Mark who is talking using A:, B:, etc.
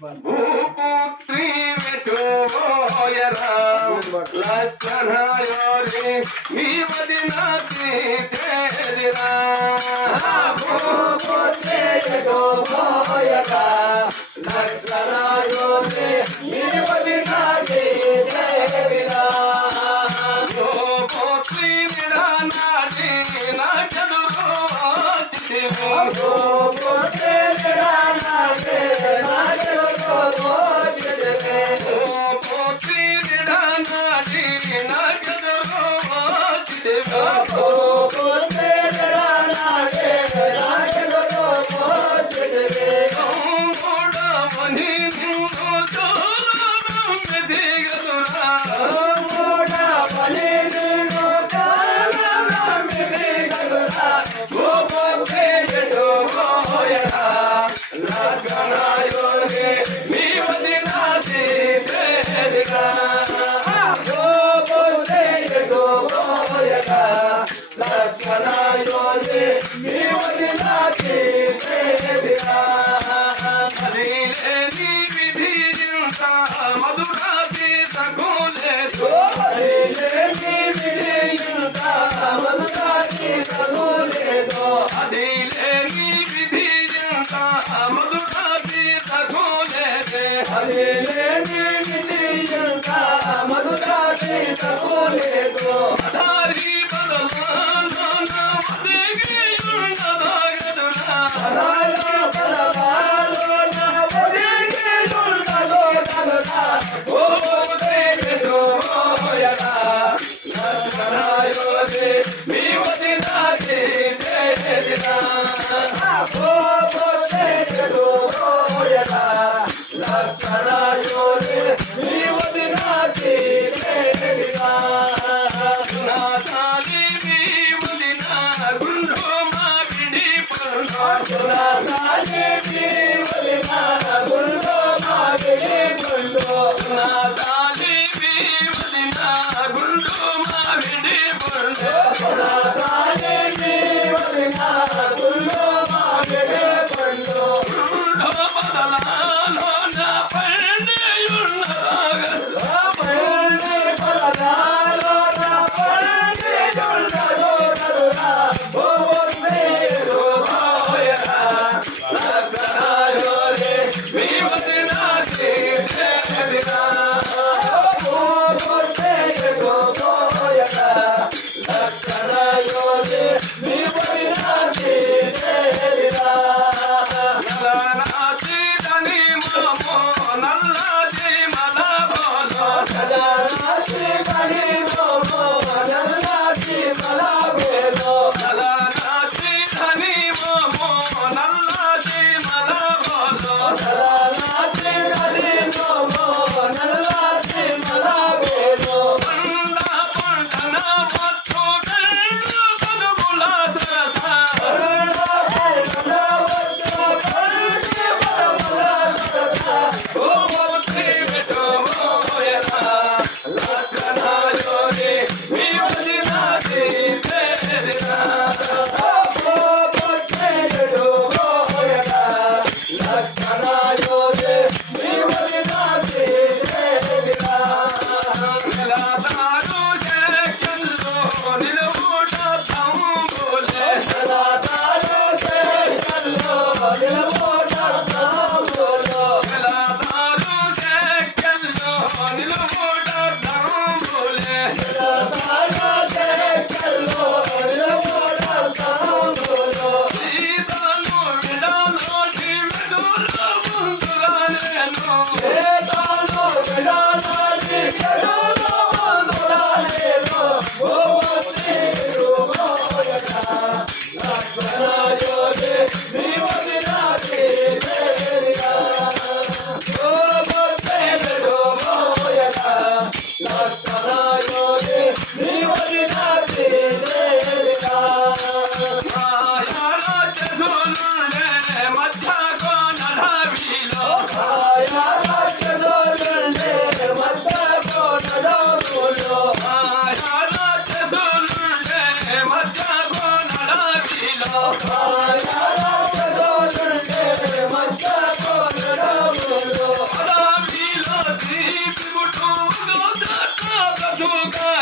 A: భూపుత్రి వెటోయరా లక్షణయోరి మీ వదినాతి తేదిరా భూపుత్రి వెటోయరా లక్షణయోరి Alina kadar o acı sevda మధురాతి got to
B: go.